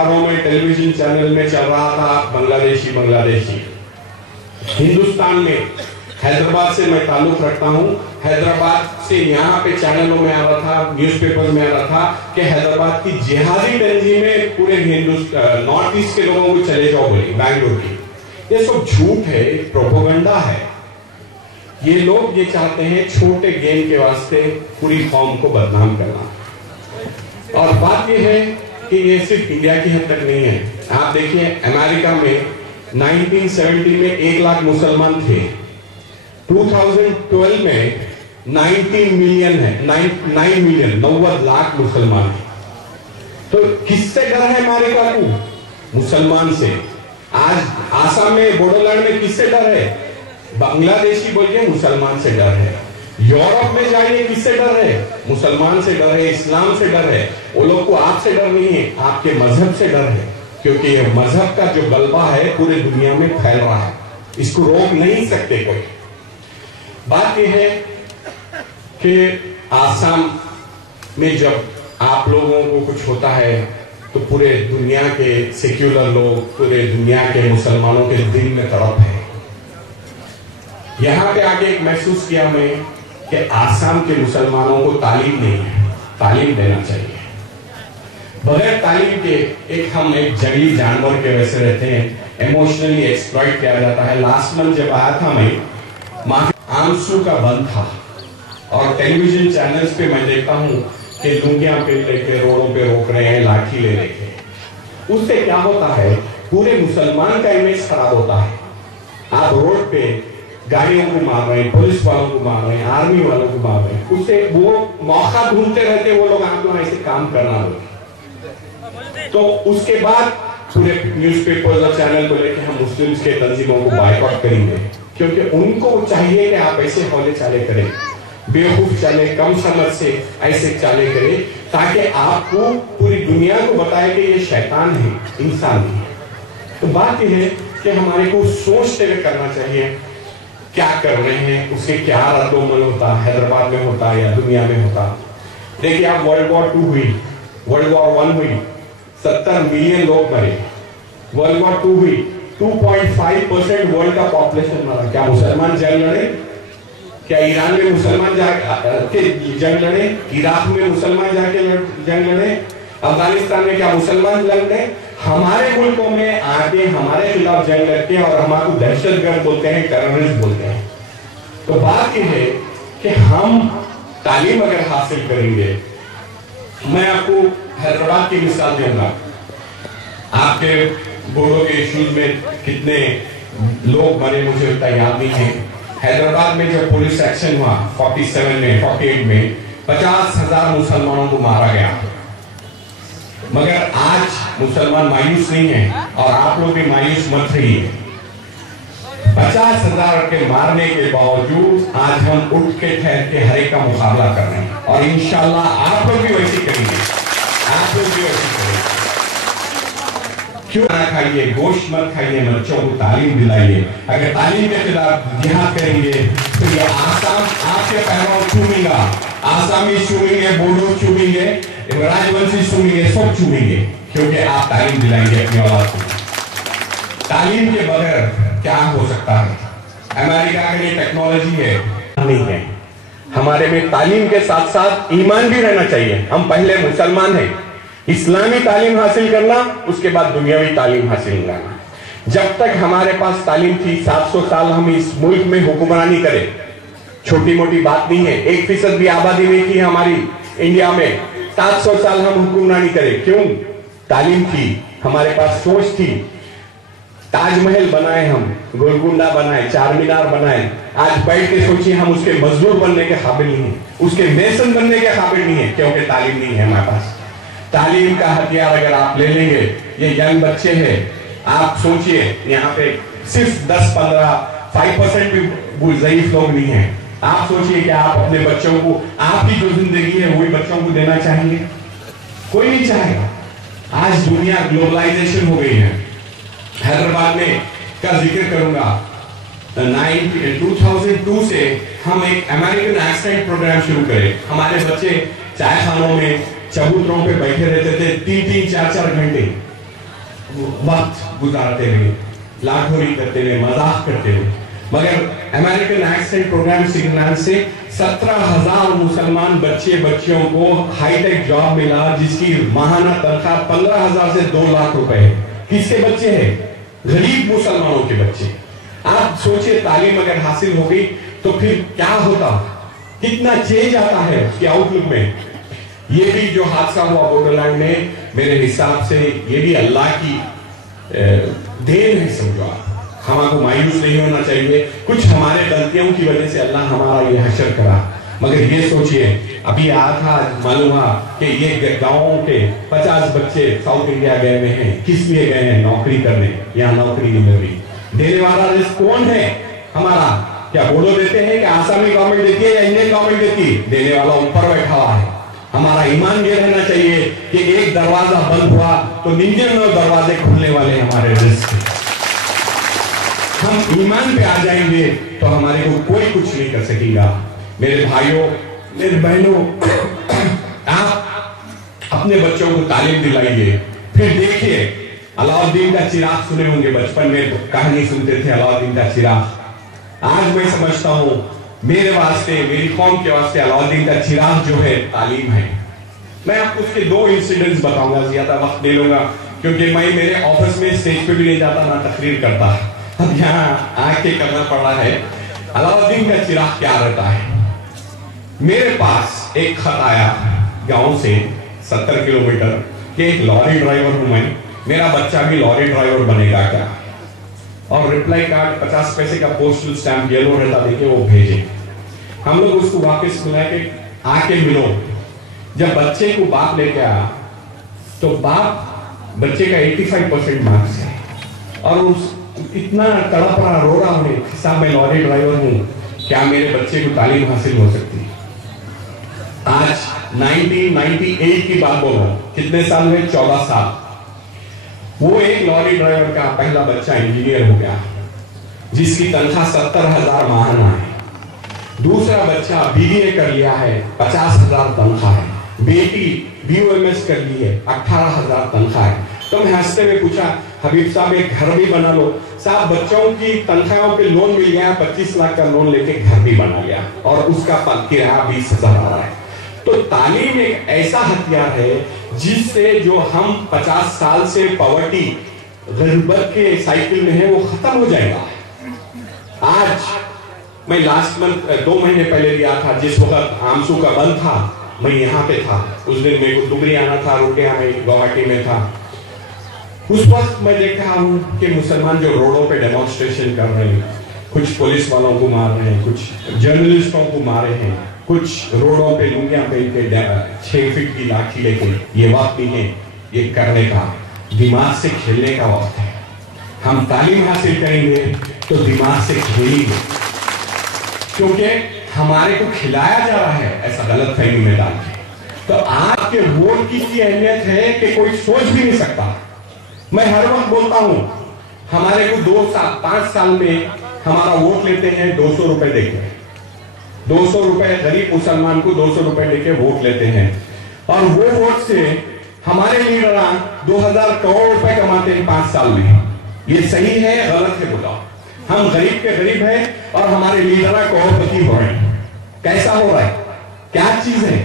अखबारों में, television channel में चल रहा था बांग्लादेशी। हिंदुस्तान में हैदराबाद से मैं ताल्लुक रखता हूँ, हैदराबाद से यहाँ पे चैनलों में आ रहा था, न्यूज़पेपर में आ रहा था कि हैदराबाद की जिहादी तंजीमें पूरे नॉर्थ ईस्ट के लोगों को चले जाओ बोली, बैंगलोर की। ये सब झूठ है, प्रोपेगेंडा है। ये लोग ये चाहते हैं छोटे गेम के वास्ते पूरी कौम को बदनाम करना। और बात ये है कि ये सिर्फ इंडिया की हद तक नहीं है। आप देखिए अमेरिका में 1970 में 1 लाख मुसलमान थे, 2012 में 19 मिलियन है, 9 मिलियन 90 लाख मुसलमान है। तो किससे डर है हमारे काकू? मुसलमान से। आज आसाम में, बोडोलैंड में किससे डर है? बांग्लादेशी बोलिए, मुसलमान से डर है। यूरोप में जाइए, किससे डर है? मुसलमान से डर है, इस्लाम से डर है। वो लोग को आपसे डर नहीं है, आपके मजहब से डर है, क्योंकि ये मजहब का जो गलबा है पूरे दुनिया में फैल रहा है, इसको रोक नहीं सकते कोई। बात यह है कि आसाम में जब आप लोगों को कुछ होता है तो पूरे दुनिया के सेक्युलर लोग, पूरे दुनिया के मुसलमानों के दिल में तड़प है। यहां पे आके एक महसूस किया मैं कि आसाम के मुसलमानों को तालीम नहीं है, तालीम देना चाहिए। बगैर तालीम के हम एक जंगली जानवर के वैसे रहते हैं, इमोशनली एक्सप्लॉइट किया जाता है। लास्ट मंथ जब आया था मैं, आंसू का बंद था और टेलीविजन चैनल्स पे मैं देखता हूं कि लुंगियां पे लेके रोडों पे रोक रहे हैं, लाठी ले लेके। उससे क्या होता है? पूरे मुसलमान का इमेज खराब होता है। आप रोड पे गाड़ियों को मार रहे हैं, पुलिस वालों को मार रहे हैं, आर्मी वालों को मार रहे हैं, उससे वो मौका ढूंढते रहते वो लोग आपको ऐसे काम करना लोग। तो उसके बाद पूरे न्यूज़पेपर और चैनल को लेके हम मुस्लिम्स के तंजीमों को बायकॉट करेंगे, क्योंकि उनको चाहिए कि आप ऐसे हौले चाले करें, बेवकूफ चाले, कम समझ से ऐसे चाले करें, ताकि आपको पूरी दुनिया को बताए कि ये शैतान है, इंसान नहीं है। तो बात यह है कि हमारे को सोचते हुए करना चाहिए क्या कर रहे हैं, उससे क्या रद्दोमल होता, हैदराबाद में होता या दुनिया में होता। देखिए आप वर्ल्ड वॉर 2 हुई, वर्ल्ड वॉर 1 हुई, 70 मिलियन लोग मरे। वर्ल्ड वॉर 2 हुई, 2.5% वर्ल्ड का पॉपुलेशन मरा। क्या मुसलमान जंग लड़े? क्या ईरान में मुसलमान जाके जंग लड़े? इराक में मुसलमान जाके जंग लड़े? अफगानिस्तान में क्या मुसलमान लड़े? हमारे मुल्कों में आके हमारे खिलाफ जंग लड़ते हैं और हमारे दहशतगर्द बोलते हैं, टेररिस्ट बोलते हैं। तो बात यह है कि हम तालीम अगर हासिल करेंगे, मैं आपको हैदराबाद की मिसाल दूंगा। आपके बोडो के इश्यूज में कितने लोग मरे मुझे उतना याद नहीं है। हैदराबाद में जब पुलिस एक्शन हुआ 47 में, 48 में 50,000 मुसलमानों को मारा गया। मगर आज मुसलमान मायूस नहीं है और आप लोग भी मायूस मत रहिए। 50,000 के मारने के बावजूद आज हम उठ के ठहर के हर एक का मुकाबला कर रहे हैं और इंशाल्लाह आप लोग भी वैसे करेंगे, आप लोग भी वैसे करेंगे। क्यों ना खाइए, गोश्त मत खाइए, बच्चों को तालीम दिलाइए। अगर तालीम के खिलाफ जिहाद करेंगे तो ये आसाम आपके पैरों चूमेगा, आसामी चूमेंगे, बोडो चूमेंगे, राजवंशी चूमेंगे, सब चूमेंगे, क्योंकि आप तालीम दिलाएंगे अपनी औलाद को। तालीम के बगैर क्या हो सकता है? अमेरिका के लिए टेक्नोलॉजी है, नहीं है। हमारे में तालीम के साथ साथ ईमान भी रहना चाहिए। हम पहले मुसलमान हैं, इस्लामी तालीम हासिल करना, उसके बाद दुनियावी तालीम हासिल करना। जब तक हमारे पास तालीम थी, 700 साल हम इस मुल्क में हुक्मरानी करें, छोटी मोटी बात नहीं है। 1% भी आबादी नहीं थी हमारी इंडिया में, 700 साल हम हुक्मरानी करें। क्यों? तालीम थी, हमारे पास सोच थी। ताजमहल बनाए हम, गोलकुंडा बनाए, चार मीनार बनाए। आज बैठ के सोचिए हम उसके मजदूर बनने के काबिल नहीं है, उसके मेसन बनने के काबिल नहीं है, क्योंकि तालीम नहीं है हमारे पास। तालीम का हथियार अगर आप ले लेंगे, ये यंग बच्चे हैं, आप सोचिए यहाँ पे सिर्फ 10-15% भी ज़ईफ लोग नहीं है। आप सोचिए कि आप अपने बच्चों को, आपकी जो जिंदगी है वही बच्चों को देना चाहेंगे? कोई नहीं चाहेगा। आज दुनिया ग्लोबलाइजेशन हो गई है। हैदराबाद में का जिक्र करूंगा, 2002 से हम एक अमेरिकन एक्सेंट प्रोग्राम शुरू करें। हमारे बच्चे चाय खानों में, चबूतरों पे बैठे रहते थे 3-4 घंटे। वक्त गुजारते हुए, लाठोरी करते हुए, मजाक करते हुए, मगर अमेरिकन एक्सेंट प्रोग्राम सीखने से 17,000 मुसलमान बच्चियों को हाईटेक जॉब मिला, जिसकी माहाना तनख्वाह 15,000 से 2 लाख रुपए है। किसके बच्चे हैं? गरीब मुसलमानों के बच्चे। आप सोचिए, तालीम अगर हासिल हो गई तो फिर क्या होता, कितना चेंज आता है उसके आउटलुक में। ये भी जो हादसा हुआ बोडोलैंड में, मेरे हिसाब से ये भी अल्लाह की देन है, समझो आप। हमको मायूस नहीं होना चाहिए, कुछ हमारे गलतियों की वजह से अल्लाह हमारा ये हशर करा। मगर ये सोचिए, अभी आया था, मालूम हुआ कि ये गांवों के 50 बच्चे साउथ इंडिया गए हुए हैं। किस लिए गए हैं? नौकरी करने। यहाँ नौकरी नहीं मिल रही। देने वाला रिस्क कौन है? हमारा। क्या बोलो देते हैं कि आसामी गवर्नमेंट देती है या इंडियन गवर्नमेंट देती है? देने वाला ऊपर बैठा हुआ है। हमारा ईमान ये रहना चाहिए कि एक दरवाजा बंद हुआ तो 99 दरवाजे खुलने वाले हमारे रिस्क। हम ईमान पे आ जाएंगे तो हमारे को कोई कुछ नहीं कर सकेगा। मेरे भाइयों, मेरे बहनों, आप अपने बच्चों को तालीम दिलाइए। फिर देखिए, अलाउद्दीन का चिराग सुने होंगे, बचपन में कहानी सुनते थे अलाउद्दीन का चिराग। आज मैं समझता हूं मेरे वास्ते, मेरी कौम के वास्ते अलाउद्दीन का चिराग जो है तालीम है। मैं आपको उसके 2 इंसिडेंट्स बताऊंगा, ज्यादा वक्त ले लूंगा क्योंकि मैं मेरे ऑफिस में स्टेज पे भी नहीं जाता, ना तकरीर करता। अब यहाँ आके करना पड़ रहा है। अलाउद्दीन का चिराग क्या रहता है? मेरे पास एक खत आया गांव से 70 किलोमीटर के, एक लॉरी ड्राइवर हूं मैं, मेरा बच्चा भी लॉरी ड्राइवर बनेगा क्या? और रिप्लाई कार्ड 50 पैसे का पोस्टल स्टैम्प येलो रहता, देखिए वो भेजे। हम लोग उसको वापस मिला के आके मिलो। जब बच्चे को बाप लेके आया तो बाप, बच्चे का 85% मार्क्स है और उस इतना तड़प रहा, रो रहा है, साहब मैं लॉरी ड्राइवर हूं, क्या मेरे बच्चे को तालीम हासिल हो सकती है? आज 1998 की बात बोल रहा हूं। कितने साल में? 14 साल। वो एक लॉरी ड्राइवर का पहला बच्चा इंजीनियर हो गया, जिसकी तनख्वाह 70,000 माहाना है। दूसरा बच्चा बीबीए कर लिया है, 50,000 तनख्वाह है। बेटी बीओएमएस कर ली है, 18,000 तनख्वाह है। तो मैं हंसते हुए पूछा, हबीब साहब एक घर भी बना लो। साहब बच्चों की तनख्वाहों पे लोन मिल गया, 25 लाख का लोन लेके घर भी बना लिया और उसका किराया 20,000 आ रहा है। तो तालीम एक ऐसा हथियार है जिससे जो हम 50 साल से पॉवर्टी, गरीबत के साइकिल में है, वो खत्म हो जाएगा। आज मैं लास्ट मंथ 2 महीने पहले गया था, जिस वक्त आमसू का बंद था, मैं यहाँ पे था। उस दिन मेरे को डुगरी आना था, रुकिया में गुवाहाटी में था। उस वक्त मैं देख रहा हूँ कि मुसलमान जो रोडों पे डेमोन्स्ट्रेशन कर रहे हैं, कुछ पुलिस वालों को मार रहे हैं, कुछ जर्नलिस्टों को मारे हैं, कुछ रोडों पे लुंगियां पहन के 6 फीट की लाठी लेके। ये वक्त नहीं है ये करने का, दिमाग से खेलने का वक्त है। हम तालीम हासिल करेंगे तो दिमाग से खेलेंगे, क्योंकि हमारे को खिलाया जा रहा है ऐसा गलत फहमी में डाल के। तो आपके वोट की अहमियत है कि कोई सोच भी नहीं सकता। मैं हर वक्त बोलता हूं, हमारे को 5 साल में हमारा वोट लेते हैं 200 रुपए देके। 200 रुपए गरीब मुसलमान को 200 रुपए देके वोट लेते हैं और वो वोट से हमारे लीडर 2000 करोड़ रुपए कमाते हैं 5 साल में। ये सही है गलत है बताओ? हम गरीब के गरीब हैं और हमारे लीडर करोड़पति हो रहे हैं। कैसा हो रहा है? क्या चीज है?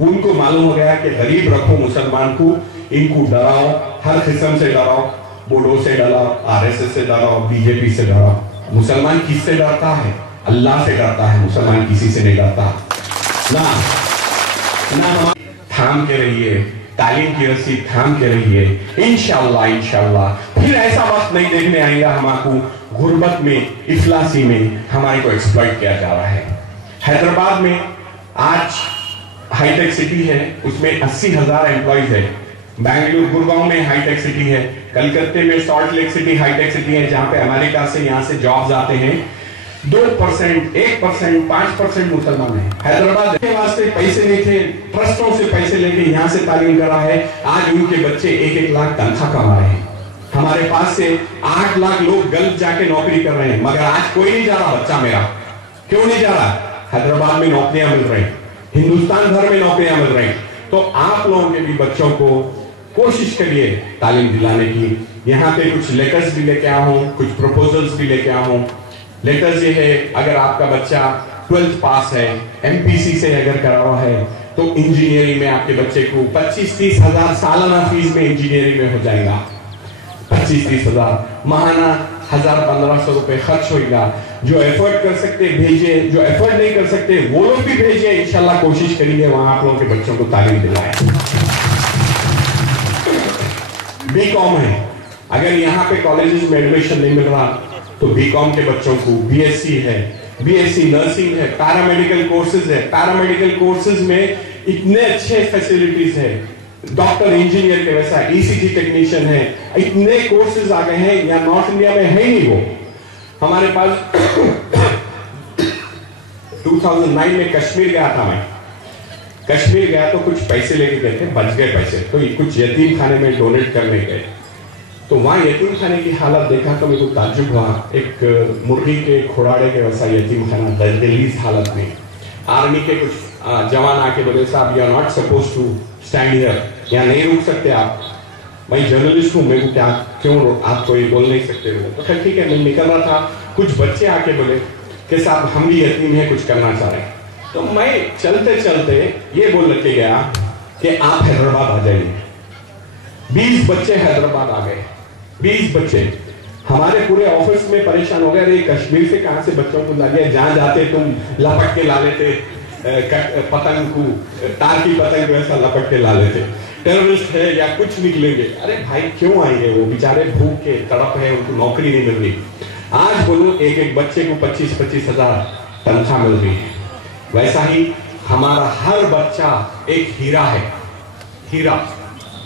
उनको मालूम हो गया कि गरीब रखो मुसलमान को, इनको डराओ, हर किस्म से डराओ, बोडो से डराओ, आरएसएस से डराओ, बीजेपी से डराओ। मुसलमान किससे डरता है? अल्लाह से डरता है। मुसलमान किसी से नहीं डरता ना। थाम के रहिए, तालीम की रस्सी थाम के रहिए। इंशाअल्लाह फिर ऐसा वक्त नहीं देखने आएगा हमको गुर्बत में, इफलासी में हमारे को एक्सप्लॉइट किया जा रहा है। हैदराबाद में आज हाईटेक सिटी है, उसमें 80,000 एम्प्लॉइज है। बेंगलुरु, गुड़गांव में हाईटेक सिटी है। कलकत्ते में Salt Lake city hitech city है, जहां पे अमेरिका से यहाँ से जॉब्स आते हैं। 2%, 1%, 5% मुसलमान है। हैदराबाद के वास्ते पैसे नहीं थे, ट्रस्टों से पैसे लेके यहाँ से तालीम कर रहा है। आज उनके बच्चे 1-1 लाख तनख्वाह कमा रहे हैं। हमारे पास से 8 लाख लोग गल्फ जाके नौकरी कर रहे हैं, मगर आज कोई नहीं जा रहा बच्चा मेरा। क्यों नहीं जा रहा? हैदराबाद में नौकरियां मिल रही, हिंदुस्तान भर में नौकरियां मिल रही। तो आप लोगों के भी बच्चों को कोशिश करिए तालीम दिलाने की। यहाँ पे कुछ लेटर्स भी लेके आया हूँ, कुछ प्रपोजल्स भी लेके आया हूँ। लेटर्स ये है, अगर आपका बच्चा 12th पास है, MPC से अगर करा हुआ है, तो इंजीनियरिंग में आपके बच्चे को 25-30 हजार सालाना फीस में इंजीनियरिंग में हो जाएगा। 25-30 हजार महाना 1000-1500 रुपए खर्च होगा। जो एफर्ट कर सकते भेजिए, जो एफर्ट नहीं कर सकते वो लोग भी भेजिए। इंशाल्लाह कोशिश करिए वहां आप लोगों के बच्चों को तालीम दिलाएं। बीकॉम है, अगर यहाँ पे कॉलेजेस में एडमिशन नहीं मिल रहा तो बीकॉम के बच्चों को BSc है, BSc नर्सिंग है, पैरामेडिकल कोर्सेज है। पैरामेडिकल कोर्सेज में इतने अच्छे फैसिलिटीज है, डॉक्टर इंजीनियर के वैसा ECG टेक्नीशियन है, इतने कोर्सेज आ गए हैं, यहाँ नॉर्थ इंडिया में है नहीं वो। हमारे पास 2009 में कश्मीर गया था मैं, कश्मीर गया तो कुछ पैसे लेके गए थे, बच गए पैसे, तो कुछ यतीम खाने में डोनेट करने गए। तो वहां यतीम खाने की हालत देखा तो मेरे को ताज्जुब हुआ। एक मुर्गी के खोड़ाड़े के वैसा यतीम खाना, दर्दलीज हालत में। आर्मी के कुछ जवान आके बोले, साहब you are not suppose to stand here, यहाँ नहीं रुक सकते आप। मैं जर्नलिस्ट हूँ, मेरे को क्या क्यों आप कोई बोल नहीं सकते हो? तो खैर ठीक है, मैं निकल रहा था, कुछ बच्चे आके बोले कि साहब हम भी यतीम हैं, कुछ करना चाह रहे हैं। तो मैं चलते चलते ये बोल के गया कि आप हैदराबाद आ जाइए। 20 बच्चे हैदराबाद आ गए, 20 बच्चे। हमारे पूरे ऑफिस में परेशान हो गए, अरे कश्मीर से कहां से बच्चों को ला लिया, जहां जाते तुम लपट के ला लेते पतंग को, तार की पतंग को ऐसा लपट के ला लेते, टेररिस्ट है या कुछ निकलेंगे। अरे भाई क्यों आएंगे, वो बेचारे भूख के तड़प है, उनको नौकरी नहीं मिल रही। आज बोलो एक एक बच्चे को 25-25 हजार तनख्वाह मिल रही है। वैसा ही हमारा हर बच्चा एक हीरा है। हीरा,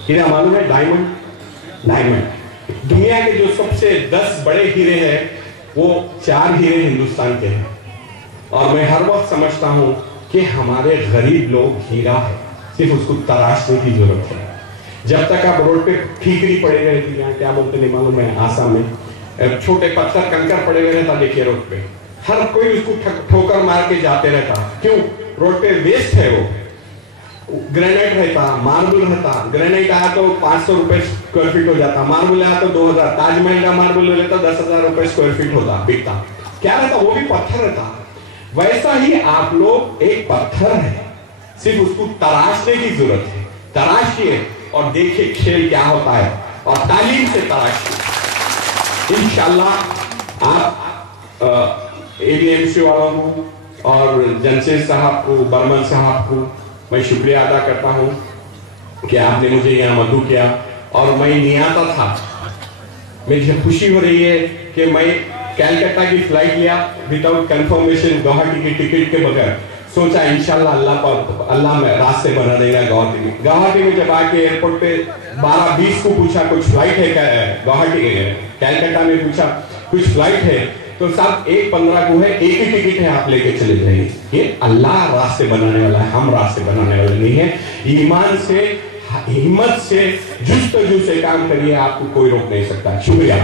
हीरा मालूम है? Diamond, diamond. दुनिया के जो सबसे 10 बड़े हीरे हैं वो 4 हीरे हिंदुस्तान के हैं। और मैं हर वक्त समझता हूं कि हमारे गरीब लोग हीरा है, सिर्फ उसको तराशने की जरूरत है। जब तक आप रोड पे ठीकरी पड़े गए थे, यहाँ क्या बोलते नहीं मालूम है, आसाम में छोटे पत्थर कंकर पड़े हुए रहता, देखिए रोड पे हर कोई उसको ठोकर मार के जाते रहता। क्यों? रोड पे वेस्ट है वो। ग्रेनाइट रहता, मार्बल रहता, ग्रेनाइट आया तो 500 रुपए स्क्वायर फीट हो जाता, मार्बल आया तो 2000। ताजमहल का मार्बल ले लेता 10,000 रुपए स्क्वायर फीट होता, बिकता। क्या रहता? वो भी पत्थर रहता। वैसा ही आप लोग एक पत्थर है, सिर्फ उसको तराशने की जरूरत है। तराशिए और देखिए खेल क्या होता है, और तालीम से तराशिए। इंशाल्लाह आप ABMC वालों को और जनसेज साहब को, बर्मन साहब को मैं शुक्रिया अदा करता हूं कि आपने मुझे यहाँ मदू किया। और मैं नहीं आता था, मुझे खुशी हो रही है कि मैं कलकत्ता की फ्लाइट लिया विदाउट कंफर्मेशन, गुवाहाटी की टिकट के बगैर। सोचा इंशाल्लाह अल्लाह में रास्ते बना देगा गुवाहाटी में। गुवाहाटी में जब आके एयरपोर्ट पे 12:20 को पूछा कुछ फ्लाइट है गुवाहाटी के, कलकत्ता में पूछा कुछ फ्लाइट है, तो साहब 1:15 को है, एक ही टिकट है, आप लेके चले जाइए। ये अल्लाह रास्ते बनाने वाला है, हम रास्ते बनाने वाले नहीं है। ईमान से, हिम्मत से, जुस्तजू से काम करिए, आपको कोई रोक नहीं सकता। शुक्रिया।